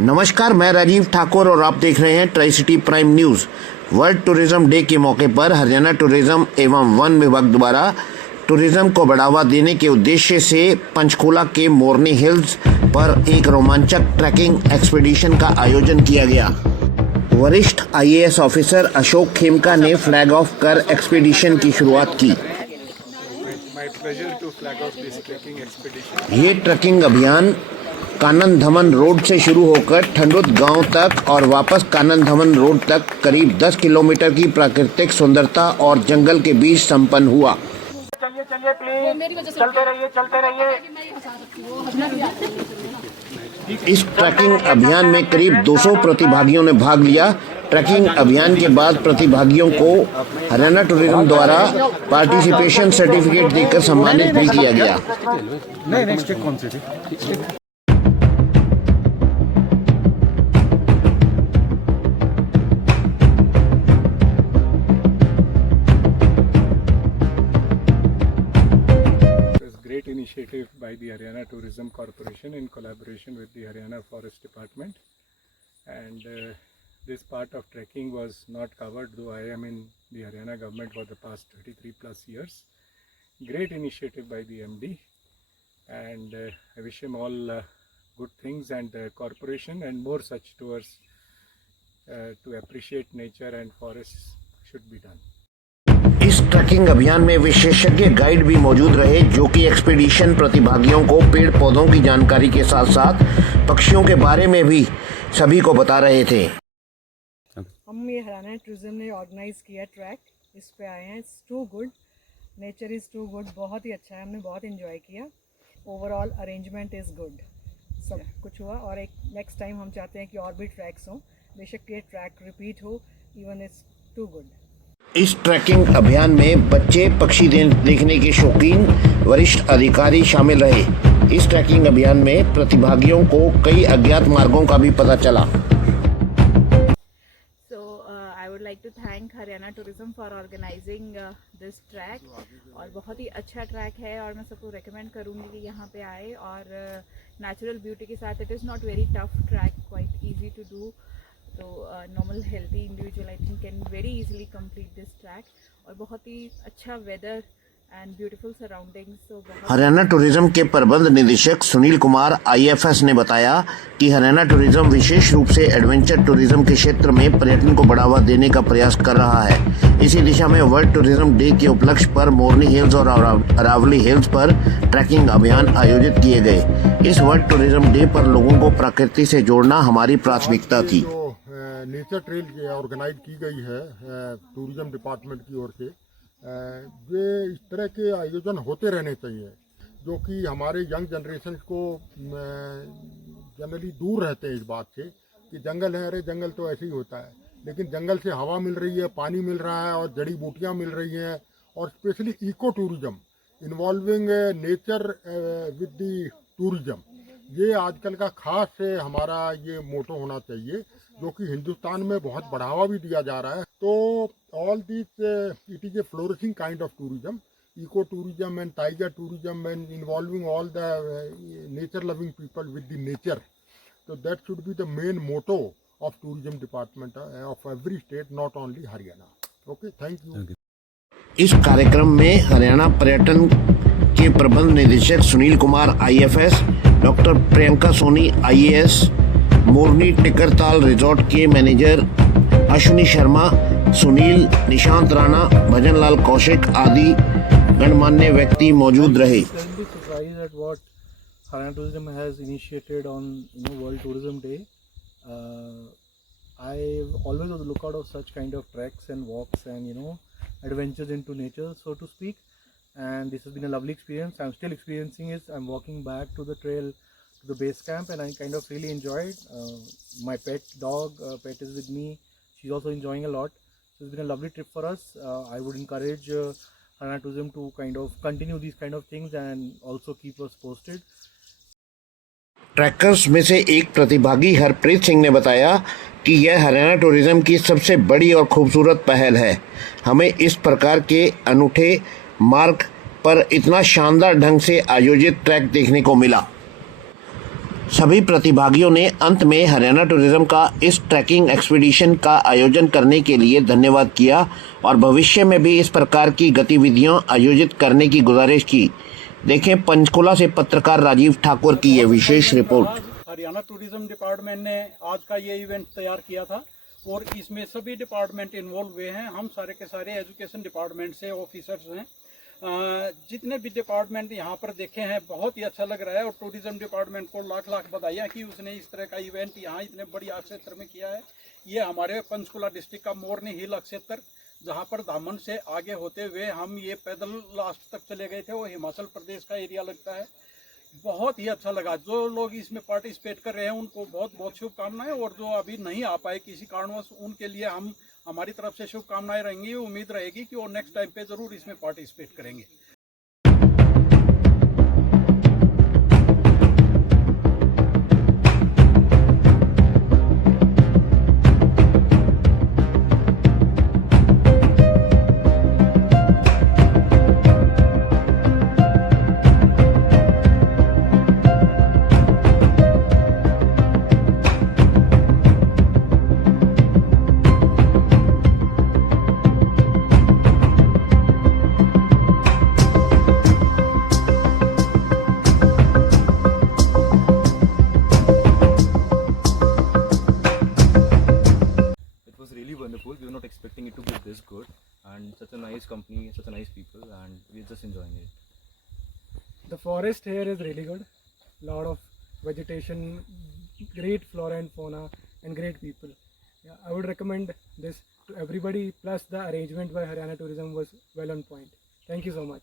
नमस्कार, मैं राजीव ठाकुर और आप देख रहे हैं tri city prime news. World tourism day के मौके पर हरियाणा टूरिज्म एवं वन विभाग द्वारा टूरिज्म को बढ़ावा देने के उद्देश्य से पंचकूला के मोरनी हिल्स पर एक रोमांचक ट्रैकिंग एक्सपीडिशन का आयोजन किया गया। वरिष्ठ आईएएस ऑफिसर अशोक खेमका ने फ्लैग ऑफ कर एक्सपीडिशन की शुरुआत की। ये ट्रैकिंग अभियान कानन धमन रोड से शुरू होकर ठंडुत गांव तक और वापस कानन धमन रोड तक करीब 10 किलोमीटर की प्राकृतिक सुंदरता और जंगल के बीच संपन्न हुआ। चलिए प्लीज, चलते रहिए। इस ट्रैकिंग अभियान में करीब 200 प्रतिभागियों ने भाग लिया। ट्रैकिंग अभियान के बाद प्रतिभागियों को हरियाणा टूरिज्म द्वारा पार्टिसिपेशन सर्टिफिकेट देकर सम्मानित भी किया गया। Initiative by the Haryana Tourism Corporation in collaboration with the Haryana Forest Department, and this part of trekking was not covered, though I am in the Haryana government for the past 33 plus years. Great initiative by the MD, and I wish him all good things and the corporation and more such tours to appreciate nature and forests should be done. इस trekking अभियान में विशेषज्ञ guide भी मौजूद रहे, जो कि expedition प्रतिभागियों को पेड़ पौधों की जानकारी के साथ साथ पक्षियों के बारे में भी सभी को बता रहे थे। हम ये हरियाणा टूरिज्म ने ऑर्गेनाइज किया ट्रैक, इस पे आए हैं। It's too good, nature is too good, बहुत ही अच्छा है, हमने बहुत एंजॉय किया। ओवरऑल अरेंजमेंट इज़ गुड, सब कुछ हुआ। और एक नेक्स्ट टाइम हम चाहते हैं कि और भी ट्रैक्स हों, बेशक ये ट्रैक रिपीट हो, इवन इट्स टू गुड। इस ट्रैकिंग अभियान में बच्चे, पक्षी देखने के शौकीन, वरिष्ठ अधिकारी शामिल रहे। इस ट्रैकिंग अभियान में प्रतिभागियों को कई अज्ञात मार्गों का भी पता चला। I would like to thank Haryana Tourism for organizing this track, और बहुत ही अच्छा ट्रैक है और मैं सबको रेकमेंड करूँगी कि यहाँ पे आए। और नेचुरल ब्यूटी के साथ it is not very tough track, quite easy to do. तो normal healthy individual I think can very easily complete this track, और बहुत ही अच्छा weather and beautiful surroundings. Haryana tourism के प्रबंध निदेशक सुनील कुमार आईएफएस ने बताया कि हरियाणा टूरिज्म विशेष रूप से एडवेंचर टूरिज्म के क्षेत्र में पर्यटन को बढ़ावा देने का प्रयास कर रहा है। इसी दिशा में वर्ल्ड टूरिज्म डे के उपलक्ष्य पर मोरनी हिल्स और अरावली हिल्स पर ट्रैकिंग अभियान आयोजित किए गए। इस वर्ल्ड टूरिज्म डे पर लोगों को प्रकृति से जोड़ना हमारी प्राथमिकता थी। नेचर ट्रेल ऑर्गेनाइज की गई है टूरिज्म डिपार्टमेंट की ओर से। ये इस तरह के आयोजन होते रहने चाहिए, जो कि हमारे यंग जनरेशन को जनरली दूर रहते हैं इस बात से कि जंगल है, अरे जंगल तो ऐसे ही होता है। लेकिन जंगल से हवा मिल रही है, पानी मिल रहा है और जड़ी बूटियाँ मिल रही हैं, और specially eco tourism involving nature with the tourism, ये आजकल का खास हमारा ये मोटो होना चाहिए, जो कि हिंदुस्तान में बहुत बढ़ावा भी दिया जा रहा है। तो all this it is a flourishing kind of tourism, eco tourism and tiger tourism and involving all the nature loving people with the nature. तो that should be the main motto of tourism department of every state, not only Haryana. Okay, thank you. इस कार्यक्रम में हरियाणा पर्यटन के प्रबंध निदेशक Sunil Kumar IFS, doctor Priyanka Soni IAS, Morni Tikkartal resort के manager Ashwini Sharma, Sunil, Nishant Rana, Bhajanlal Kaushik आदि गणमान्य व्यक्ति मौजूद रहे। Haryana Tourism has initiated on World Tourism Day. I always on the lookout of such kind of treks and walks and adventures into nature, so to speak. And this has been a lovely experience. I'm still experiencing it. I'm walking back to the trail, to the base camp, and I kind of really enjoyed. My pet dog, Pet is with me. She's also enjoying a lot. So it's been a lovely trip for us. I would encourage Haryana Tourism to kind of continue these kind of things and also keep us posted. Trackers में से एक प्रतिभागी हरप्रीत सिंह ने बताया कि यह Haryana tourism की सबसे बड़ी और खूबसूरत पहल है। हमें इस प्रकार के अनूठे मार्ग पर इतना शानदार ढंग से आयोजित ट्रैक देखने को मिला। सभी प्रतिभागियों ने अंत में हरियाणा टूरिज्म का इस ट्रैकिंग एक्सपीडिशन का आयोजन करने के लिए धन्यवाद किया और भविष्य में भी इस प्रकार की गतिविधियां आयोजित करने की गुजारिश की। देखें पंचकुला से पत्रकार राजीव ठाकुर की यह विशेष रिपोर्ट। हरियाणा टूरिज्म डिपार्टमेंट ने आज का ये इवेंट तैयार किया था और इसमें सभी डिपार्टमेंट इन्वॉल्व हुए हैं। हम सारे के सारे एजुकेशन डिपार्टमेंट से ऑफिसर्स हैं। जितने भी डिपार्टमेंट यहाँ पर देखे हैं बहुत ही अच्छा लग रहा है और टूरिज्म डिपार्टमेंट को लाख लाख बधाइयाँ कि उसने इस तरह का इवेंट यहाँ इतने बड़ी क्षेत्र में किया है। ये हमारे पंचकुला डिस्ट्रिक्ट का मोरनी हिल क्षेत्र, जहाँ पर धामन से आगे होते हुए हम ये पैदल लास्ट तक चले गए थे, वो हिमाचल प्रदेश का एरिया लगता है। बहुत ही अच्छा लगा। जो लोग इसमें पार्टिसिपेट कर रहे हैं उनको बहुत बहुत शुभकामनाएं और जो अभी नहीं आ पाए किसी कारणवश उनके लिए हम हमारी तरफ से शुभकामनाएं रहेंगी। उम्मीद रहेगी कि वो नेक्स्ट टाइम पे ज़रूर इसमें पार्टिसिपेट करेंगे। Wonderful. We were not expecting it to be this good, and such a nice company, such a nice people, and we're just enjoying it. The forest here is really good. Lot of vegetation, great flora and fauna, and great people. Yeah, I would recommend this to everybody. Plus, the arrangement by Haryana Tourism was well on point. Thank you so much.